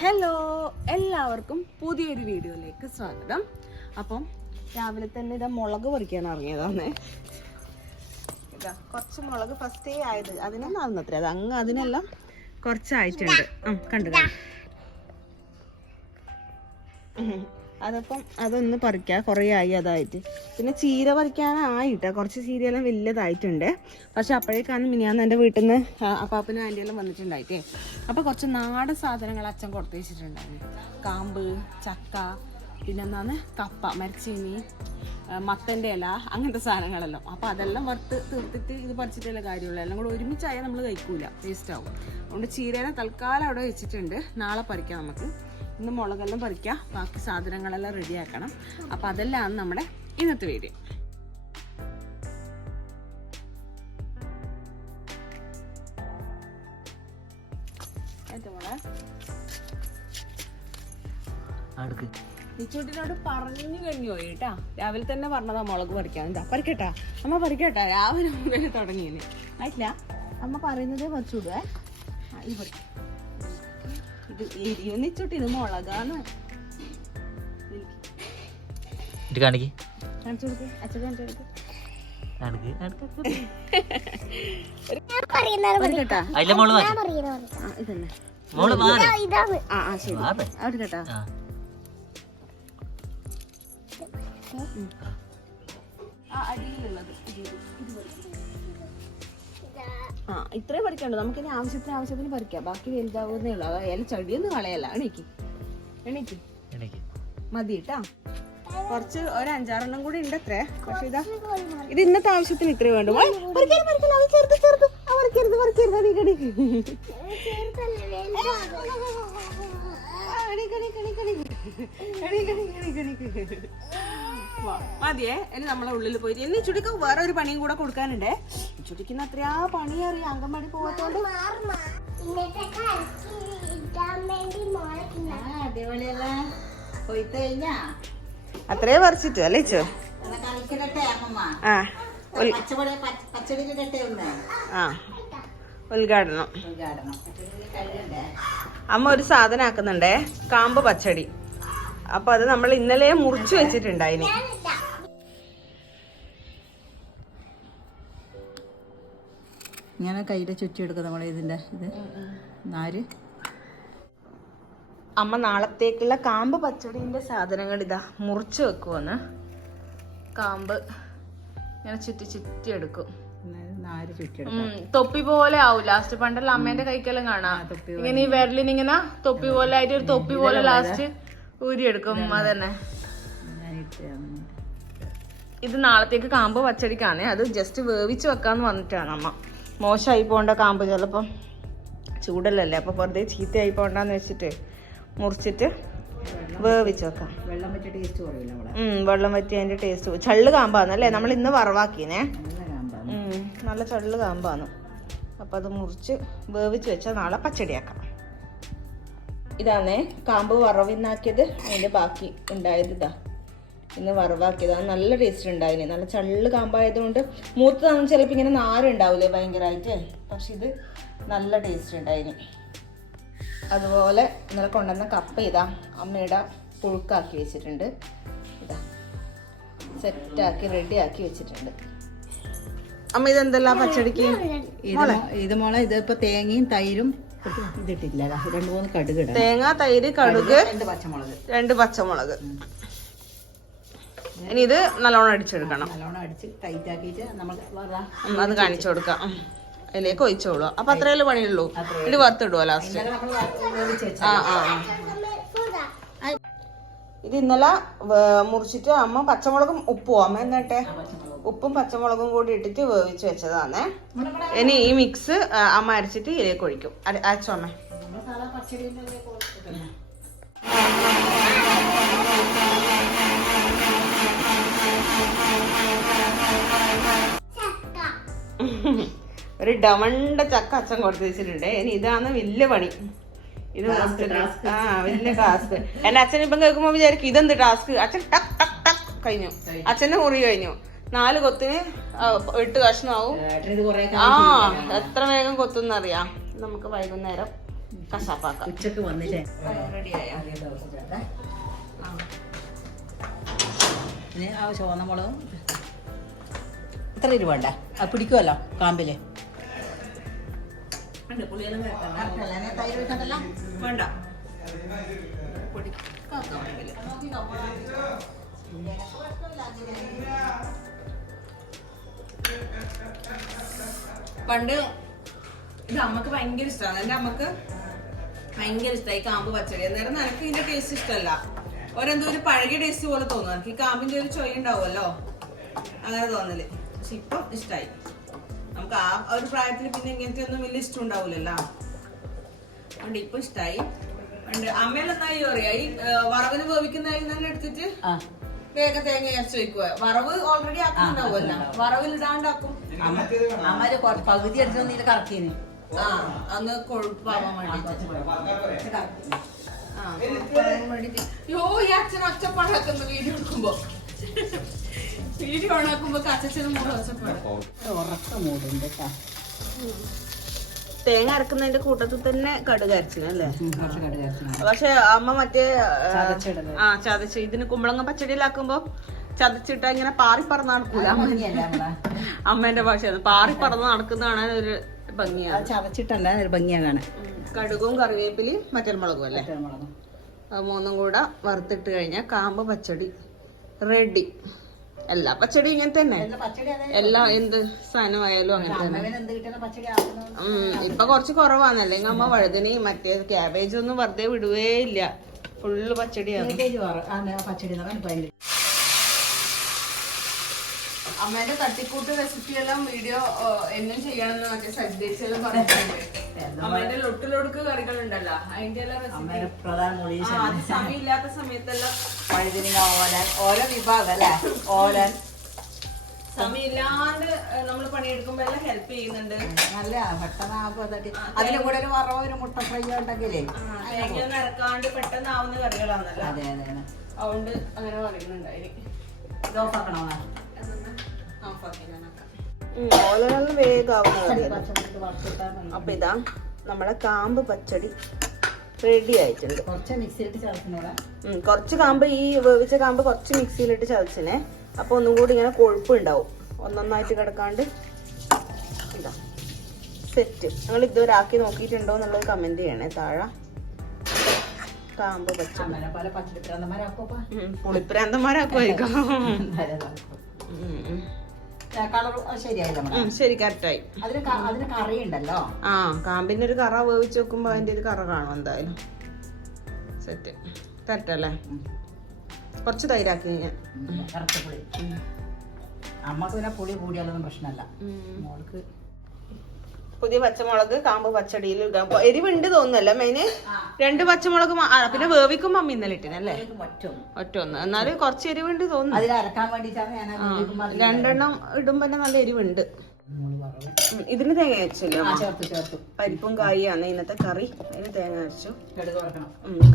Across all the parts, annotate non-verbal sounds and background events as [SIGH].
Hello എല്ലാവർക്കും പുതിയൊരു വീഡിയോയിലേക്ക് സ്വാഗതം. അപ്പം രാവിലെ തന്നെ ഇതാ മുളക് പറിക്കാൻ ഇറങ്ങിയതാണ് ഇതാ കുറച്ച് മുളക് ഫസ്റ്റേ ആയത്. അതിനൊന്നും ആവുന്നത്ര. അത് അങ്ങ് അതിനെല്ലാം കുറച്ചായിട്ടുണ്ട്. ആ കണ്ടു കണ്ടു. അതപ്പം അതൊന്ന് പറിക്കാം. കുറേ ആയി അതായിട്ട്. പിന്നെ ചീര പറിക്കാനായിട്ട്. കുറച്ച് ചീരയെല്ലാം വലിയതായിട്ടുണ്ട് പക്ഷെ അപ്പോഴേക്കാണ് മിനിയാന്ന് എന്റെ വീട്ടിൽ നിന്ന് അപ്പാപ്പനും ആന്റിയെല്ലാം വന്നിട്ടുണ്ടായിട്ടേ. അപ്പോൾ കുറച്ച് നാടൻ സാധനങ്ങൾ അച്ഛൻ കൊടുത്തു വെച്ചിട്ടുണ്ടായിരുന്നു. കാമ്പ് ചക്ക പിന്നെ എന്താണ് കപ്പ മരച്ചീനി മത്തന്റെ ഇല അങ്ങനത്തെ സാധനങ്ങളെല്ലാം. അപ്പോൾ അതെല്ലാം വറുത്ത് തീർത്തിട്ട് ഇത് പറിച്ചിട്ടുള്ള കാര്യമുള്ളൂ. എല്ലാം കൂടെ ഒരുമിച്ചായാൽ നമ്മൾ കഴിക്കൂല. വേസ്റ്റ് ആവും അതുകൊണ്ട് ചീരേനെ തൽക്കാലം അവിടെ വെച്ചിട്ടുണ്ട്. നാളെ പറിക്കാം നമുക്ക്. ഇന്ന് മുളകെല്ലാം പറിക്കുക ബാക്കി സാധനങ്ങളെല്ലാം റെഡിയാക്കണം. അപ്പോൾ അതെല്ലാം നമ്മുടെ ഇന്നത്തെ വീഡിയോ നിച്ചൂട്ടിനോട് പറഞ്ഞു കഴിഞ്ഞു പോയി കേട്ടാ. രാവിലെ തന്നെ പറഞ്ഞതാ മുളക് പറിക്കാൻ. എന്താ പറിക്കട്ടാ. അമ്മ പറിക്കട്ടാ. രാവിലെ മുതൽ തുടങ്ങിയില്ലേ ആയിട്ടില്ല. അമ്മ പറയുന്നതേ വച്ചുവിടുവേ ഈ പറിക്ക്. ഇത് എരിയോ നിച്ചൂട്ടി ഇത് മുളകാന്ന് ഇട്ട് കാണിക്ക്. കാണിച്ചു കൊടുക്ക്. അച്ഛൻ കാണിച്ചു കൊടുക്ക്. അടിയിലുള്ളത്. ആ ഇത്രയും പറിക്കണ്ടോ നമുക്കിനി ആവശ്യത്തിന് ആവശ്യത്തിന് പറിക്കാം ബാക്കി വലുതാവുന്നേ ഉള്ളൂ. അതായത് ചെടിയൊന്നും കളയല്ല. എണീക്ക്. എണീക്ക്. മതി കേട്ടാ കുറച്ച് ഒരു അഞ്ചാറെണ്ണം കൂടി ഉണ്ട് അത്രേ പക്ഷെ ഇതാ ഇത് ഇന്നത്തെ ആവശ്യത്തിന് ഇത്രേ വേണ്ടു. മതിയേ. ഇനി നമ്മളെ ഉള്ളിൽ പോയി ഇനി ചുടിക്ക് വേറെ ഒരു പണിയും കൂടെ കൊടുക്കാനുണ്ടേ. ചുടിക്കുന്ന അത്രയാ പണി അറിയാം. അംഗൻവാടി പോകാത്തോണ്ട് അത്രേ പറിച്ചിട്ടു അല്ലേ ചോ ആ ആ ഉദ്ഘാടനം. അമ്മ ഒരു സാധനം ആക്കുന്നുണ്ടേ കാമ്പ് പച്ചടി. അപ്പൊ അത് നമ്മൾ ഇന്നലെ മുറിച്ചു വെച്ചിട്ടുണ്ടായിന്. ഇങ്ങനെ കയ്യിൽ ചുറ്റിയെടുക്കുക നമ്മളെ ഇതിന്റെ ഇത്. നാര്. അമ്മ നാളത്തേക്കുള്ള കാമ്പ് പച്ചടിന്റെ സാധനങ്ങൾ ഇതാ മുറിച്ച് വെക്കുവാണ് കാമ്പ് ഇങ്ങനെ ചുറ്റി ചുറ്റി എടുക്കും. തൊപ്പി പോലെ ആവും. ലാസ്റ്റ് പണ്ടല്ല അമ്മേന്റെ കൈക്കെല്ലാം കാണാം. ഇങ്ങനെ ഈ വിരലിന് ഇങ്ങനെ തൊപ്പി പോലെ ആയിട്ട് ഒരു തൊപ്പി പോലെ ലാസ്റ്റ് ഊരിയെടുക്കും അതന്നെ തന്നെ. ഇത് നാളത്തേക്ക് കാമ്പ് പച്ചടിക്കാണ്. അത് ജസ്റ്റ് വേവിച്ച് വെക്കാന്ന് പറഞ്ഞിട്ടാണ് അമ്മ. മോശമായി പോണ്ട കാമ്പ് ചിലപ്പം ചൂടല്ലല്ലേ? അപ്പോൾ വെറുതെ ചീത്തയായി പോകണ്ടെന്ന് വെച്ചിട്ട് മുറിച്ചിട്ട് വേവിച്ച് വെക്കാം. വെള്ളം ടേസ്റ്റ് നമ്മളെ. വെള്ളം വറ്റി അതിന്റെ ടേസ്റ്റ് ചള്ള് കാമ്പാന്നല്ലേ നമ്മൾ ഇന്ന് വറവാക്കിനേ നല്ല ചള്ള് കാമ്പാണ് അപ്പോൾ അത് മുറിച്ച് വേവിച്ച് വെച്ചാൽ നാളെ പച്ചടിയാക്കാം. ഇതാണേ കാമ്പ് വറവിന്നാക്കിയത് അതിന്റെ ബാക്കി ഉണ്ടായത് ഇതാ. ഇന്ന് വറവാക്കിയതാണ് നല്ല ടേസ്റ്റ് ഉണ്ടായിന്. നല്ല ചള്ള് കാമ്പായതുകൊണ്ട് മൂത്തതാണെന്ന് ചിലപ്പോൾ ഇങ്ങനെ നാരുണ്ടാവില്ലേ ഭയങ്കരമായിട്ട് പക്ഷെ ഇത് നല്ല ടേസ്റ്റ് ഉണ്ടായിന്. അതുപോലെ ഇന്നലെ കൊണ്ടുവന്ന കപ്പ ഇതാ അമ്മയുടെ പുഴുക്കാക്കി വെച്ചിട്ടുണ്ട്. ഇതാ സെറ്റാക്കി റെഡിയാക്കി വെച്ചിട്ടുണ്ട്. അമ്മ ഇതെന്തെല്ലാം പച്ചടിക്ക്? ഇത് മോളെ? ഇതിപ്പോ തേങ്ങയും തൈരും ഇതിട്ടില്ല. രണ്ട് മൂന്ന് കടുക് തേങ്ങ തൈര് കടുക് രണ്ട് പച്ചമുളക്. രണ്ട് പച്ചമുളക്. ഇനി ഇത് നല്ലോണം അടിച്ചെടുക്കണം. നല്ലോണം അടിച്ച് ടൈറ്റ് ആക്കിയിട്ട് നമ്മൾ അത് കാണിച്ചു കൊടുക്കാം. അതിലേക്ക് ഒഴിച്ചോളൂ. അപ്പൊ അത്രയല്ലേ പണിയുള്ളൂ? ഇത് വറുത്തിടുവോ ലാസ്റ്റ് ആ ആ. ഇത് ഇന്നലെ മുറിച്ചിട്ട് അമ്മ പച്ചമുളകും ഉപ്പും അമ്മ എന്നിട്ടെ? ഉപ്പും. പച്ചമുളകും കൂടി ഇട്ടിട്ട് വേവിച്ച് വെച്ചതാണേ ഇനി ഈ മിക്സ് അമ്മ അരച്ചിട്ട് ഇതിലേക്ക് ഒഴിക്കും. അര- അരച്ചോ അമ്മ? ഒരു ഡമണ്ട ചക്ക അച്ഛൻ കൊടുത്തു വെച്ചിട്ടുണ്ട്. ഇനി ഇതാണ് വലിയ പണി. ഇത് ആ വലിയ ടാസ്ക് എന്റെ അച്ഛൻ ഇപ്പം കേൾക്കുമ്പോൾ വിചാരിക്കും ഇതെന്ത് ടാസ്ക് അച്ഛൻ ടക് ടക് ടക് കഴിഞ്ഞു. അച്ഛന്റെ മുറി കഴിഞ്ഞു. നാല് കൊത്തിന് എട്ട് കഷ്ണമാവും. ആ എത്ര വേഗം കൊത്തുന്നറിയാം. നമുക്ക് വൈകുന്നേരം കശാപ്പാക്കാം. ഉച്ചയ്ക്ക് വന്നില്ലേ? റെഡിയായ? ആ ചുവന്ന മുളകും ഇത്ര രൂപ വേണ്ട. അത് പിടിക്കുമല്ലോ കാമ്പിൽ വേണ്ട പണ്ട് ഇത് അമ്മയ്ക്ക് ഭയങ്കര ഇഷ്ടമാണ് എന്റെ അമ്മയ്ക്ക് ഭയങ്കര ഇഷ്ടമായി കാമ്പ് പച്ചടി. അന്നേരം നിനക്ക് ഇതിന്റെ ടേസ്റ്റ് ഇഷ്ടമല്ല ഒരെന്തോ ഒരു പഴകിയ ടേസ്റ്റ് പോലെ തോന്നുന്നു. എനിക്ക് കാമ്പിന്റെ ഒരു ചൊയ ഉണ്ടാവുമല്ലോ. അങ്ങനെ തോന്നൽ. പക്ഷെ ഇപ്പം ഇഷ്ടമായി നമുക്ക് ആ ഒരു പ്രായത്തിൽ പിന്നെ ഇങ്ങനത്തെ ഒന്നും വലിയ ഇഷ്ടം ഉണ്ടാവില്ലല്ലോ അതുകൊണ്ട് ഇപ്പൊ ഇഷ്ടമായി അതുകൊണ്ട് അമ്മയിൽ എന്തായി പറയാ ഈ വറവിന് വേവിക്കുന്ന തന്നെ എടുത്തിട്ട് ആ വേഗം തേങ്ങ അരച്ച് വെക്കുക വറവ് ഓൾറെഡി ആക്കുന്നുണ്ടാവുമല്ല വറവിൽ ഇടാണ്ടാക്കും അമ്മ അമ്മര് കുറച്ച് പകുതി അടിച്ചു നീല കറക്കീന് ആ അന്ന് കൊഴുപ്പാവാൻ വേണ്ടി ആ യോ ഈ അച്ഛൻ ഒച്ചപ്പാടാക്കുന്ന വീഡിയോ എടുക്കുമ്പോ വീഡിയോ ഓണാക്കുമ്പോ ഉറക്ക മൂടുണ്ട് കേട്ടോ തേങ്ങ അരക്കുന്നതിന്റെ കൂട്ടത്തിൽ തന്നെ കടുക് അരച്ചിനല്ലേ പക്ഷെ അമ്മ മറ്റേ ആ, ചതച്ച്. ഇതിന് കുമ്പളങ്ങ പച്ചടിയിലാക്കുമ്പോ ചതച്ചിട്ട ഇങ്ങനെ പാറി പറന്ന് നടക്കൂല. അമ്മേന്റെ ഭാഷ പാറി പറന്ന് നടക്കുന്ന കാണാൻ ഒരു ഭംഗിയാണ്. ചതച്ചിട്ടല്ല ഒരു ഭംഗിയാ കാണാൻ കടുകും കറിവേപ്പിലയും മറ്റൽമുളകും അല്ലേ? മുളകും അത് മൂന്നും കൂടെ വറുത്തിട്ട് കഴിഞ്ഞാൽ കാമ്പ് പച്ചടി. റെഡി. എല്ലാ പച്ചടി ഇങ്ങനെ തന്നെ. എല്ലാ എന്ത് സാധനമായാലും അങ്ങനെ തന്നെ. ഇപ്പൊ കുറച്ച് കുറവാണ്. അല്ലെങ്കിൽ അമ്മ വഴുതനി മറ്റേ ക്യാബേജ് ഒന്നും വെറുതെ വിടുവേ ഇല്ല ഫുള്ള് പച്ചടിയാണ് പച്ചടി അമ്മേന്റെ തട്ടിക്കൂട്ട് റെസിപ്പി എല്ലാം വീഡിയോ എന്നും ചെയ്യണമെന്ന് മറ്റേ സജ്ജേച്ചെല്ലാം പറഞ്ഞിട്ടുണ്ട് അമ്മേന്റെ ലൊട്ടിലൊടുക്ക് കറികൾ ഉണ്ടല്ലോ അതിന്റെ എല്ലാം റെസിപ്പി സമയമില്ലാത്ത സമയത്തെല്ലാം വഴുതിനിങ്ങ ഓലൻ ഓരോ വിഭാഗം അല്ലേ? ഓലൻ. സമയമില്ലാണ്ട് നമ്മൾ പണിയെടുക്കുമ്പോ എല്ലാം ഹെൽപ്പ് ചെയ്യുന്നുണ്ട്. നല്ല പെട്ടെന്ന് അതിന്റെ കൂടെ ഒരു വറവോ ഒരു മുട്ട ഫ്രൈ ഉണ്ടെങ്കിലേ. തേങ്ങ നിരക്കാണ്ട് പെട്ടെന്ന് ആവുന്ന കറികളാണല്ലോ. അതെ അതെ അതുകൊണ്ട് അങ്ങനെ പറയുന്നുണ്ടായി ഇത് ഓഫാക്കണോ ഓലെല്ലാം വേഗമാവുന്ന. അപ്പൊ ഇതാ നമ്മളെ കാമ്പ് പച്ചടി റെഡി ആയിട്ടുണ്ട്. കുറച്ച് മിക്സിയിലിട്ട് ഉം, കുറച്ച് കാമ്പ് ഈ വേവിച്ച കാമ്പ് കുറച്ച് മിക്സിയിലിട്ട് ചതച്ചിനെ. അപ്പൊ ഒന്നും കൂടി ഇങ്ങനെ കൊഴുപ്പ് ഉണ്ടാവും. ഒന്നൊന്നായിട്ട് കിടക്കാണ്ട് ഇതാ. സെറ്റ് നിങ്ങൾ ഇതുവരെ ആക്കി നോക്കിയിട്ടുണ്ടോ എന്നുള്ളത് കമന്റ് ചെയ്യണേ. താഴെ കാമ്പ് പച്ചടി. പുളിപ്രാന്തന്മാരാക്കുമായിരിക്കും [LAUGHS] കളർ ശരിയായില്ല നമ്മളെ? ഉം, ശരി കറക്റ്റായി. അതിന് ക- അതിന് കറി ഉണ്ടല്ലോ ആ കാമ്പിന്റെ ഒരു കറ വേവിച്ച് വെക്കുമ്പോ അതിന്റെ ഒരു കറ കാണും എന്തായാലും. സെറ്റ് കറക്റ്റല്ലേ കുറച്ച് തൈരാക്കി ഞാൻ കറുത്ത പുളി. അമ്മയ്ക്ക് പിന്നെ പുളി കൂടിയാലൊന്നും പ്രശ്നമല്ല മോൾക്ക് പുതിയ പച്ചമുളക് കാമ്പ് പച്ചടിയിൽ ഇടാം എരിവുണ്ട് തോന്നുന്നല്ല? മെയിന് രണ്ട് പച്ചമുളക് പിന്നെ വേവിക്കുമ്പോ അമ്മ ഇന്നലെ ഇട്ടിനല്ലേ ഒറ്റ ഒന്ന് എന്നാലും കുറച്ച് എരിവുണ്ട് തോന്നുന്നു. രണ്ടെണ്ണം ഇടുമ്പോ തന്നെ നല്ല എരിവുണ്ട്. ഇതിന് തേങ്ങ അരച്ചല്ലോ? ആ ചേർത്ത് ചേർത്തു. പരിപ്പും കായാണ് ഇന്നത്തെ കറി. അതിന് തേങ്ങ അരച്ചു. കടുക്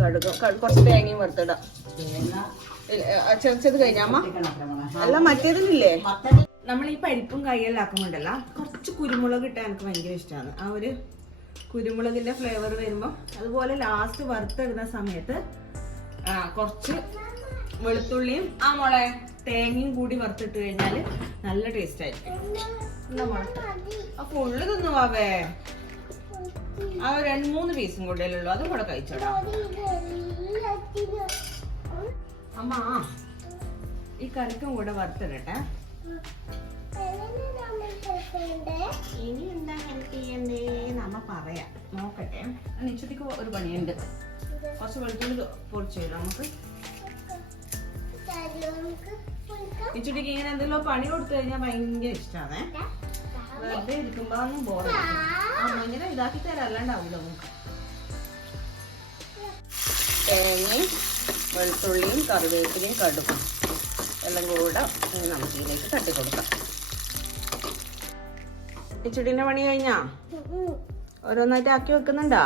കടുക്. കടു- കുറച്ച് തേങ്ങയും വറുത്തിടാം. ചെറുത് ചെറിച്ചത് കഴിഞ്ഞാ അമ്മ? ഇട്ടിക്കണം അത്ര മോളെ. അല്ല മറ്റേതില്ലേ മത്തന് നമ്മൾ ഈ പരിപ്പും കൈയെല്ലാം ആക്കുമ്പോണ്ടല്ലോ കുറച്ച് കുരുമുളക് ഇട്ടാൽ എനിക്ക് ഭയങ്കര ഇഷ്ടമാണ് ആ ഒരു കുരുമുളകിന്റെ ഫ്ലേവർ വരുമ്പോൾ അതുപോലെ ലാസ്റ്റ് വറുത്തിടുന്ന സമയത്ത് കുറച്ച് വെളുത്തുള്ളിയും ആ മുളെ തേങ്ങയും കൂടി വറുത്തിട്ട് കഴിഞ്ഞാൽ നല്ല ടേസ്റ്റ് ആയിരിക്കും. ആ ഫുള്ള് തിന്നുവാവേ ആ രണ്ട് മൂന്ന് പീസും കൂടെ ഉള്ളൂ. അതും കൂടെ കഴിച്ചോടാ. അമ്മ ഈ കറിക്കും കൂടെ വറുത്തിടട്ടെ. ഇനി എന്താ ഹെൽപ്പ് ചെയ്യണ്ടേ? നമ്മ പറയാം. നോക്കട്ടെ. നിശ്ചിതിക്ക് ഒരു പണിയുണ്ട്. കുറച്ച് വെളുത്തുള്ളി പൊടിച്ചു തരാം നമുക്ക്? നിശ്ചിതിക്ക് ഇങ്ങനെ എന്തെങ്കിലും പണി കൊടുത്തു കഴിഞ്ഞാൽ ഭയങ്കര ഇഷ്ടമാണ് വെറുതെ ഇരിക്കുമ്പോ ഒന്നും ബോറ ഇതാക്കി തരാം. അല്ലാണ്ടാവില്ല നമുക്ക്. തേങ്ങയും വെളുത്തുള്ളിയും കറിവേപ്പിലയും കടുക്കും എല്ലാം കൂടെ നമുക്ക് ഇതിലേക്ക് തട്ടി കൊടുക്കാം ഇച്ചിടിന്റെ പണി കഴിഞ്ഞാ? ഓരോന്നായിട്ട് ആക്കി വെക്കുന്നുണ്ടോ.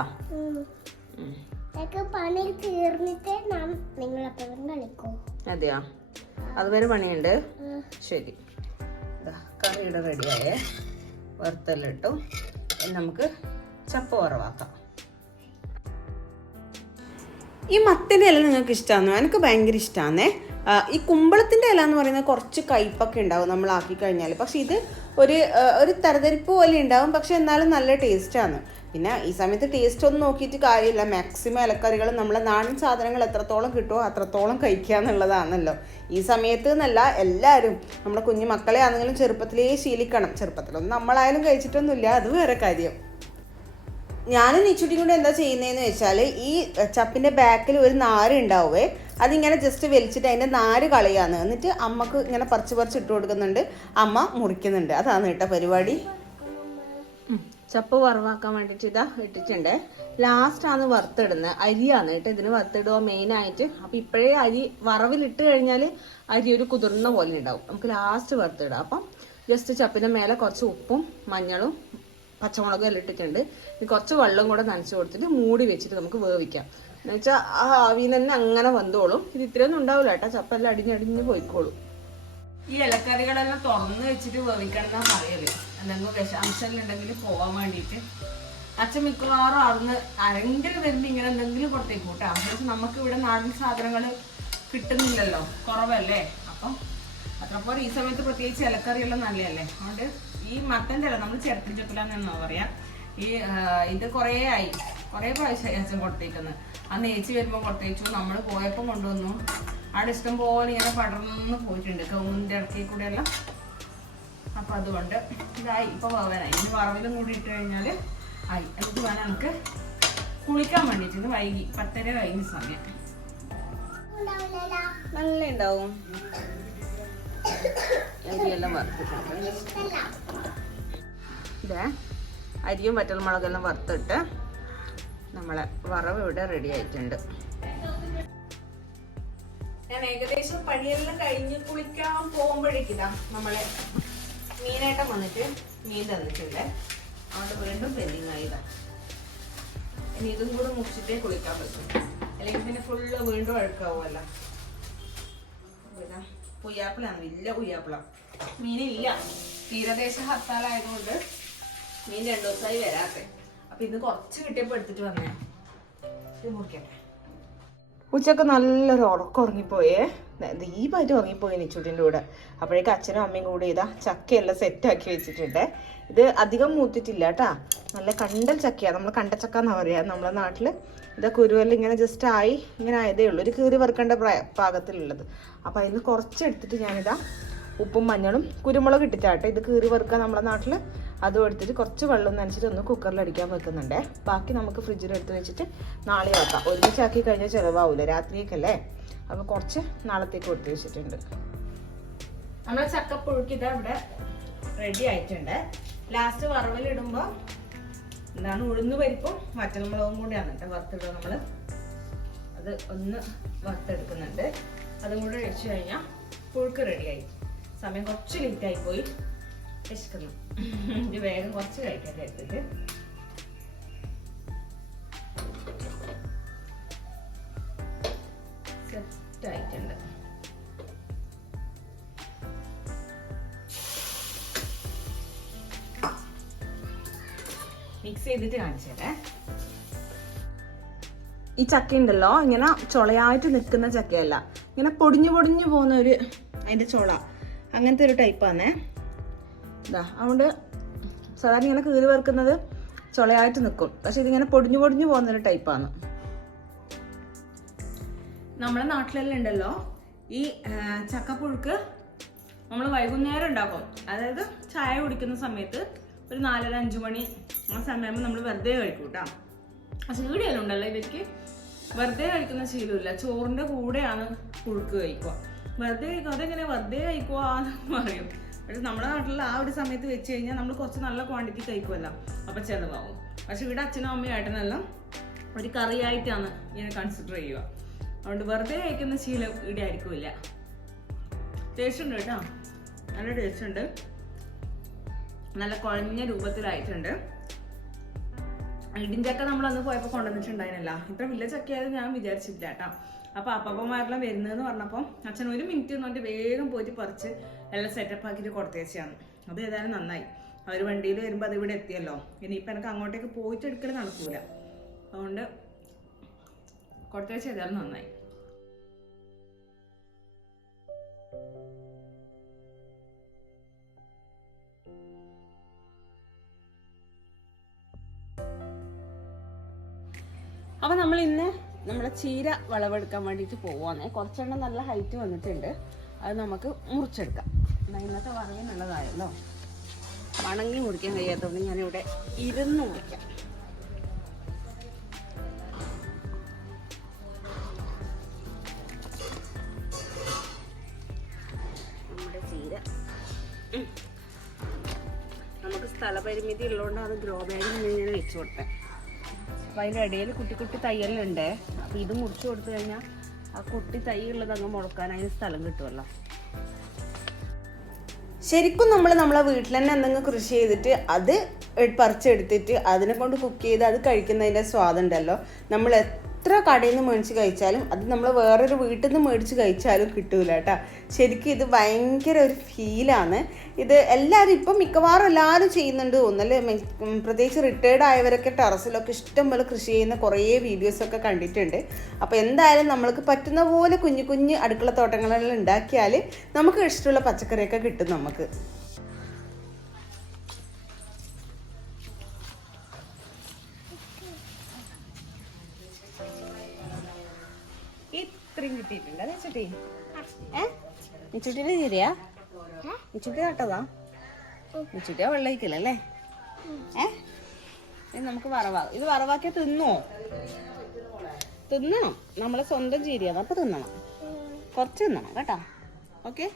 പണി തീർന്നിട്ട് നാം നിങ്ങളപ്പം കളിക്കൂ. അതെയാ? അതുവരെ പണിയുണ്ട്? ശരി. കറിയുടെ റെഡിയായ. വറുത്തലിട്ടു നമുക്ക് ചപ്പ ഉറവാക്കാം ഈ മത്തന്റെ ഇല നിങ്ങൾക്ക് ഇഷ്ടമാണോ എനിക്ക് ഭയങ്കര ഇഷ്ടമാണേ ഈ കുമ്പളത്തിന്റെ ഇല എന്ന് പറയുന്നത് കുറച്ച് കയ്പൊക്കെ ഉണ്ടാവും നമ്മൾ ആക്കി കഴിഞ്ഞാൽ പക്ഷെ ഇത് ഒരു ഒരു തരതരിപ്പ് പോലെ ഉണ്ടാവും. പക്ഷെ എന്നാലും നല്ല ടേസ്റ്റാണ് പിന്നെ ഈ സമയത്ത് ടേസ്റ്റ് ഒന്നും നോക്കിയിട്ട് കാര്യമില്ല. മാക്സിമം ഇലക്കറികൾ നമ്മളെ നാടൻ സാധനങ്ങൾ എത്രത്തോളം കിട്ടുമോ അത്രത്തോളം കഴിക്കുക എന്നുള്ളതാണല്ലോ. ഈ സമയത്ത് എന്നല്ല എല്ലാവരും നമ്മുടെ കുഞ്ഞു മക്കളെ ആണെങ്കിലും ചെറുപ്പത്തിലേ ശീലിക്കണം. ചെറുപ്പത്തിലൊന്നും നമ്മളായാലും കഴിച്ചിട്ടൊന്നുമില്ല. അത് വേറെ കാര്യം. ഞാനും നിച്ചുട്ടിയും കൂടെ എന്താ ചെയ്യുന്നതെന്ന് വെച്ചാൽ ഈ ചപ്പിന്റെ ബാക്കിൽ ഒരു നാരുണ്ടാവേ. അതിങ്ങനെ ജസ്റ്റ് വലിച്ചിട്ട് അതിന്റെ നാല് കളയാന്ന് എന്നിട്ട് അമ്മയ്ക്ക് ഇങ്ങനെ പറിച്ച് പറിച്ച് ഇട്ട് കൊടുക്കുന്നുണ്ട്. അമ്മ മുറിക്കുന്നുണ്ട്. അതാണ് കേട്ടോ പരിപാടി. ചപ്പ് വറവാക്കാൻ വേണ്ടിയിട്ട് ഇതാ ഇട്ടിട്ടുണ്ട്. ആണ് വറുത്തിടുന്നത്. അരിയാണ് കേട്ടോ ഇതിന് വറുത്തിടുക മെയിൻ ആയിട്ട്. അപ്പൊ ഇപ്പോഴേ അരി വറവിലിട്ട് കഴിഞ്ഞാൽ അരി ഒരു കുതിർന്ന പോലെ ഉണ്ടാവും. നമുക്ക് ലാസ്റ്റ് വറുത്തിടാം. അപ്പം ജസ്റ്റ് ചപ്പിന്റെ മേലെ കുറച്ച് ഉപ്പും മഞ്ഞളും പച്ചമുളകും എല്ലാം ഇട്ടിട്ടുണ്ട്. കുറച്ച് വെള്ളം കൂടെ നനച്ച് കൊടുത്തിട്ട് മൂടി വെച്ചിട്ട് നമുക്ക് വേവിക്കാം. എന്ന് വെച്ചാൽ ആ ആവിയിൽ തന്നെ അങ്ങനെ വന്നോളും. ഇത് ഇത്രയൊന്നും ഉണ്ടാവില്ല കേട്ടോ. ചപ്പെല്ലാം അടിഞ്ഞടിഞ്ഞ് പോയിക്കോളും. ഈ ഇലക്കറികളെല്ലാം തുറന്ന് വെച്ചിട്ട് വേവിക്കണം എന്നാ പറയൽ. എന്തെങ്കിലും വിഷാംശം ഉണ്ടെങ്കിൽ പോവാൻ വേണ്ടിയിട്ട്. അച്ഛൻ മിക്കവാറും അവിടുന്ന് ആരെങ്കിലും വരുമ്പോൾ ഇങ്ങനെ എന്തെങ്കിലും കൊടുത്തേക്കും കേട്ടോ. പക്ഷെ നമുക്ക് ഇവിടെ നാടൻ സാധനങ്ങൾ കിട്ടുന്നില്ലല്ലോ. കുറവല്ലേ? അപ്പം അത്രപ്പോൾ ഈ സമയത്ത് പ്രത്യേകിച്ച് ഇലക്കറിയെല്ലാം നല്ലതല്ലേ? അതുകൊണ്ട് ഈ മത്തന്റെ ഇല നമ്മൾ ചൊക്കലാന്നാ പറയാ. ഈ ഇത് കുറേ ആയി. കുറേ പ്രാവശ്യം അച്ഛൻ കൊടുത്തേക്കുന്നത് അന്ന് ഏച്ചി വരുമ്പോൾ കൊടുത്തേച്ചു. നമ്മൾ പോയപ്പോൾ കൊണ്ടുവന്നു. അവിടെ ഇഷ്ടം പോലെ ഇങ്ങനെ പടർന്ന് പോയിട്ടുണ്ട്. കൗമിന്റെ ഇടയ്ക്ക് കൂടെ എല്ലാം അപ്പം അതുകൊണ്ട് ഇതായി. ഇപ്പോൾ വേവനായി ഇനി വറവിലും കൂടി ഇട്ട് കഴിഞ്ഞാൽ ആയി. എന്നിട്ട് വേണം നമുക്ക് കുളിക്കാൻ വേണ്ടിയിട്ട്. ഇത് വൈകി. പത്തര വൈകി സമയം. നല്ല ഉണ്ടാവും അരിയെല്ലാം വറുത്തിട്ടുണ്ട്. ഇതേ. അരിയും വറ്റൽമുളകെല്ലാം വറുത്തിട്ട് നമ്മളെ വറവ് ഇവിടെ റെഡി ആയിട്ടുണ്ട്. ഞാൻ ഏകദേശം പണിയെല്ലാം കഴിഞ്ഞ് കുളിക്കാൻ പോകുമ്പോഴേക്കിതാ നമ്മളെ മീനേട്ടം വന്നിട്ട് മീൻ തന്നിട്ടുണ്ട്. അതുകൊണ്ട് വീണ്ടും പെൻഡിങ് ഇനി ഇതും കൂടെ മുറിച്ചിട്ടേ കുളിക്കാൻ പറ്റും. അല്ലെങ്കിൽ പിന്നെ ഫുള്ള് വീണ്ടും അഴുക്കാവുമല്ല. പിന്നെ പുയ്യാപ്പിളാണ് വലിയ പുയ്യാപ്പിള മീനില്ല. തീരദേശ ഹർത്താലായതുകൊണ്ട് മീൻ രണ്ടു ദിവസമായി വരാത്തെ. വന്നേ. ഉച്ചയ്ക്ക് നല്ലൊരു ഉറക്കം ഉറങ്ങിപ്പോയേ. ദീപായിട്ട് ഉറങ്ങിപ്പോയി നിച്ചൂട്ടിന്റെ കൂടെ. അപ്പോഴേക്കും അച്ഛനും അമ്മയും കൂടെ ഇതാ ചക്കയെല്ലാം സെറ്റാക്കി വെച്ചിട്ടുണ്ട്. ഇത് അധികം മൂത്തിട്ടില്ല കേട്ടാ. നല്ല കണ്ടൽ ചക്കയാണ് നമ്മൾ കണ്ട ചക്ക എന്നാ പറയാ. നമ്മളെ നാട്ടിൽ ഇതാ കുരുവെല്ലാം ഇങ്ങനെ ജസ്റ്റ് ആയി ഇങ്ങനെ ആയതേ ഉള്ളൂ. ഒരു കീറി വറുക്കേണ്ട പാകത്തിലുള്ളത്. അപ്പൊ അതിന് കുറച്ച് എടുത്തിട്ട് ഞാനിതാ ഉപ്പും മഞ്ഞളും കുരുമുളക് ഇട്ടിട്ടാട്ടെ ഇത് കീറി വറുക്കാൻ നമ്മളെ നാട്ടിൽ അതും എടുത്തിട്ട് കുറച്ച് വെള്ളം നനച്ചിട്ട് ഒന്ന് കുക്കറിൽ അടിക്കാൻ വെക്കുന്നുണ്ട്. ബാക്കി നമുക്ക് ഫ്രിഡ്ജിൽ എടുത്ത് വെച്ചിട്ട് നാളെ ആക്കാം. ഒരുമിച്ചാക്കി കഴിഞ്ഞാൽ ചിലവാവില്ല രാത്രിയൊക്കെയല്ലേ? അപ്പോൾ കുറച്ച് നാളത്തേക്ക് കൊടുത്ത് വെച്ചിട്ടുണ്ട്. നമ്മൾ ചക്ക ഇതാ ഇവിടെ റെഡി ആയിട്ടുണ്ട്. ലാസ്റ്റ് വറവിലിടുമ്പോൾ എന്താണ് ഉഴുന്ന് പരിപ്പും വറ്റൽമുളകും കൂടിയാണ് കേട്ടോ വറുത്തിടുക നമ്മൾ അത് ഒന്ന് വറുത്തെടുക്കുന്നുണ്ട്. അതും കൂടെ അഴിച്ചു കഴിഞ്ഞാൽ പുഴുക്ക് റെഡിയായി സമയം കുറച്ച് ലേറ്റ് ആയി പോയി. വിശക്കുന്നു. ഇത് വേഗം കുറച്ച് കഴിക്കാൻ എടുത്തിട്ട് സെറ്റ് ആയിട്ടുണ്ട്. മിക്സ് ചെയ്തിട്ട് കാണിച്ചേ ഈ ചക്ക ഉണ്ടല്ലോ ഇങ്ങനെ ചുളയായിട്ട് നിൽക്കുന്ന ചക്കയല്ല. ഇങ്ങനെ പൊടിഞ്ഞു പൊടിഞ്ഞു പോകുന്ന ഒരു അതിന്റെ ചുള. അങ്ങനത്തെ ഒരു ടൈപ്പാണേ ഇതാ അതുകൊണ്ട് സാധാരണ ഇങ്ങനെ കീറി വറുക്കുന്നത് ചുളയായിട്ട് നിൽക്കും. പക്ഷെ ഇതിങ്ങനെ പൊടിഞ്ഞു പൊടിഞ്ഞു പോകുന്നൊരു ടൈപ്പാണ് നമ്മുടെ നാട്ടിലെല്ലാം ഉണ്ടല്ലോ ഈ ചക്കപ്പുഴുക്ക് നമ്മൾ വൈകുന്നേരം ഉണ്ടാക്കും. അതായത് ചായ കുടിക്കുന്ന സമയത്ത് ഒരു നാലര അഞ്ചു മണി ആ സമയമാകുമ്പോൾ നമ്മൾ വെറുതെ കഴിക്കും കേട്ടോ ഇവിടെയെല്ലാം ഉണ്ടല്ലോ ഇവയ്ക്ക് വെറുതെ കഴിക്കുന്ന ശീലമില്ല. ചോറിന്റെ കൂടെയാണ് പുഴുക്ക് കഴിക്കുക. വെറുതെ കഴിക്കുക അതെങ്ങനെ വെറുതെ കഴിക്കുക എന്ന് പറയും. പക്ഷെ നമ്മുടെ നാട്ടിൽ ആ ഒരു സമയത്ത് വെച്ച് കഴിഞ്ഞാൽ നമ്മൾ കുറച്ച് നല്ല ക്വാണ്ടിറ്റി കഴിക്കുമല്ലോ. അപ്പോൾ ചിലവാകും. പക്ഷെ ഇവിടെ അച്ഛനും അമ്മയും ഏട്ടനെല്ലാം ഒരു കറിയായിട്ടാണ് ഇങ്ങനെ കൺസിഡർ ചെയ്യുക. അതുകൊണ്ട് വെറുതെ കഴിക്കുന്ന ശീലം ഇവിടെ ആയിരിക്കില്ല ടേസ്റ്റ് ഉണ്ട് കേട്ടോ. നല്ല ടേസ്റ്റ് ഉണ്ട് നല്ല കുഴഞ്ഞ രൂപത്തിലായിട്ടുണ്ട്. ഇടിഞ്ചക്ക നമ്മൾ അന്ന് പോയപ്പോൾ കൊണ്ടുവന്നിട്ടുണ്ടായിരുന്നില്ല. ഇത്ര വലിയ ചക്കയായത് ഞാൻ വിചാരിച്ചില്ല കേട്ടോ. അപ്പൊ അപ്പപ്പന്മാരെല്ലാം വരുന്നതെന്ന് പറഞ്ഞപ്പോൾ അച്ഛൻ ഒരു മിനിറ്റ് എന്ന് പറഞ്ഞിട്ട് വേഗം പോയിട്ട് പറിച്ച് എല്ലാം സെറ്റപ്പ് ആക്കിയിട്ട് കൊടുത്തേച്ചാണ് അത് ഏതായാലും നന്നായി. അവർ വണ്ടിയിൽ വരുമ്പോൾ അത് ഇവിടെ എത്തിയല്ലോ. ഇനിയിപ്പോൾ എനിക്ക് അങ്ങോട്ടേക്ക് പോയിട്ട് എടുക്കൽ നടക്കൂല. അതുകൊണ്ട് കൊടുത്തേച്ച ഏതായാലും നന്നായി. അപ്പം നമ്മൾ ഇന്ന് നമ്മളെ ചീര വളവെടുക്കാൻ വേണ്ടിയിട്ട് പോവാന്നേ കുറച്ചെണ്ണം നല്ല ഹൈറ്റ് വന്നിട്ടുണ്ട്. അത് നമുക്ക് മുറിച്ചെടുക്കാം. ഇന്നത്തെ വറവിനുള്ളതായല്ലോ. വണങ്ങി മുറിക്കാൻ കഴിയാത്തതുകൊണ്ട് ഞാനിവിടെ ഇരുന്ന് മുറിക്കാം. നമ്മുടെ നമുക്ക് സ്ഥലപരിമിതി ഉള്ളതുകൊണ്ട് അത് ഗ്രോ ബാഗിൽ ഞാൻ വെച്ചു കൊടുത്തേ. അപ്പം അതിന്റെ ഇടയിൽ കുട്ടി കുട്ടി തയ്യലുണ്ട് അപ്പോൾ ഇത് മുറിച്ചു കൊടുത്തു കഴിഞ്ഞാൽ ആ കുട്ടി തൈ ഉള്ളത് അങ്ങ് മുളക്കാൻ അതിന് സ്ഥലം കിട്ടുമല്ലോ ശരിക്കും നമ്മൾ നമ്മളെ വീട്ടിൽ തന്നെ എന്തെങ്കിലും കൃഷി ചെയ്തിട്ട് അത് പറിച്ചെടുത്തിട്ട് അതിനെ കൊണ്ട് കുക്ക് ചെയ്ത് അത് കഴിക്കുന്നതിന്റെ സ്വാദുണ്ടല്ലോ നമ്മൾ എത്ര കടയിൽ നിന്ന് മേടിച്ച് കഴിച്ചാലും അത് നമ്മൾ വേറൊരു വീട്ടിൽ നിന്ന് മേടിച്ച് കഴിച്ചാലും കിട്ടൂല കേട്ടോ. ശരിക്കും ഇത് ഭയങ്കര ഒരു ഫീലാണ് ഇത് എല്ലാവരും ഇപ്പം മിക്കവാറും എല്ലാവരും ചെയ്യുന്നുണ്ട് തോന്നൽ പ്രത്യേകിച്ച് റിട്ടയർഡ് ആയവരൊക്കെ ടെറസിലൊക്കെ ഇഷ്ടം പോലെ കൃഷി ചെയ്യുന്ന കുറേ വീഡിയോസൊക്കെ കണ്ടിട്ടുണ്ട്. അപ്പോൾ എന്തായാലും നമ്മൾക്ക് പറ്റുന്ന പോലെ കുഞ്ഞു കുഞ്ഞു തോട്ടങ്ങളെല്ലാം ഉണ്ടാക്കിയാൽ നമുക്ക് ഇഷ്ടമുള്ള പച്ചക്കറിയൊക്കെ കിട്ടും നമുക്ക്. ഇത്രയും കിട്ടിയിട്ടുണ്ട്. അതെ ചേട്ടി ഏ? നിച്ചുട്ടിയുടെ ചീരയാ? നിച്ചുട്ടി നട്ടതാ? നിച്ചുട്ടിയാ വെള്ളയിക്കില്ലല്ലേ ഏ? ഇത് നമുക്ക് വറവാ. ഇത് വറവാക്കിയ തിന്നോ? തിന്നണം. നമ്മളെ സ്വന്തം ചീരയാണ്. അപ്പൊ തിന്നണം. കുറച്ച് തിന്നണം കേട്ടോ. ഓക്കെ?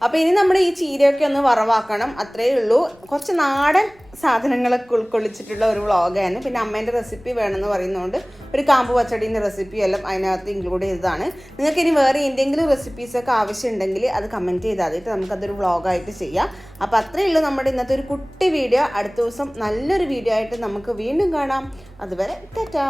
അപ്പോൾ ഇനി നമ്മുടെ ഈ ചീരയൊക്കെ ഒന്ന് വറവാക്കണം. അത്രേ ഉള്ളൂ. കുറച്ച് നാടൻ സാധനങ്ങളൊക്കെ ഉൾക്കൊള്ളിച്ചിട്ടുള്ള ഒരു വ്ളോഗാണ് പിന്നെ അമ്മേന്റെ റെസിപ്പി വേണമെന്ന് പറയുന്നതുകൊണ്ട് ഒരു കാമ്പ് പച്ചടീന്റെ റെസിപ്പി എല്ലാം അതിനകത്ത് ഇൻക്ലൂഡ് ചെയ്തതാണ്. നിങ്ങൾക്ക് ഇനി വേറെ എന്തെങ്കിലും റെസിപ്പീസൊക്കെ ആവശ്യമുണ്ടെങ്കിൽ അത് കമന്റ് ചെയ്താൽ മതിയിട്ട് നമുക്കതൊരു വ്ളോഗായിട്ട് ചെയ്യാം. അപ്പോൾ അത്രയേ ഉള്ളൂ നമ്മുടെ ഇന്നത്തെ ഒരു കുട്ടി വീഡിയോ അടുത്ത ദിവസം നല്ലൊരു വീഡിയോ ആയിട്ട് നമുക്ക് വീണ്ടും കാണാം. അതുവരെ ടാറ്റാ.